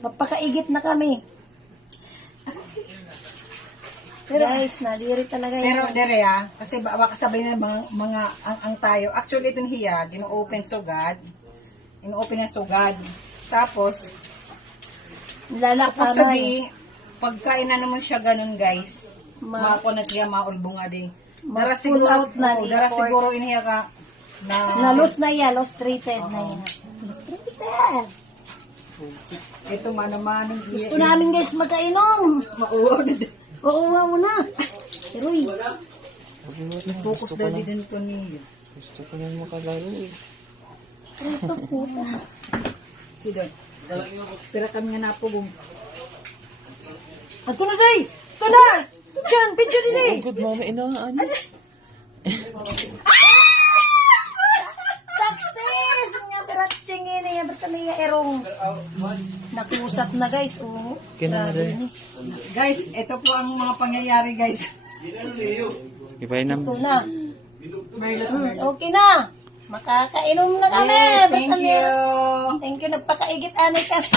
Magpakaigit na kami. Pero, guys, nadiri talaga yun. Pero dere kasi baka sabay na mga ang tayo. Actually itong hiya, gino-open sugad. Ino-open na sugad. Tapos supposed to Lalakanoy. be pagkain na naman siya ganun guys. Makunat siya maulbo nga din. Dara Full siguro out na dara effort. siguro inhiya ka na Nalos na iya, lost treated na iya. Lost treated. ito man Gusto namin guys magkainom. mauwaw na din. Oo nga muna. Pero Focus daw din ko niyo. Gusto ko na makalaro eh. ito po. Sige. Pero kami nga napugong. Ato na day! Ito na! Diyan, picture din eh! Oh, good mama, inaanis. Success! Nga beratsing ini, nga bertaniya erong. Nakusap na guys, oh. Kina na Grabe day. ni. Guys, ito po ang mga pangyayari guys. Sige, bye na. Ito na. Merlot. Okay na. Makakainom na kami. Yes, thank Bertaniya. you. Thank you, nagpakaigit anay kami.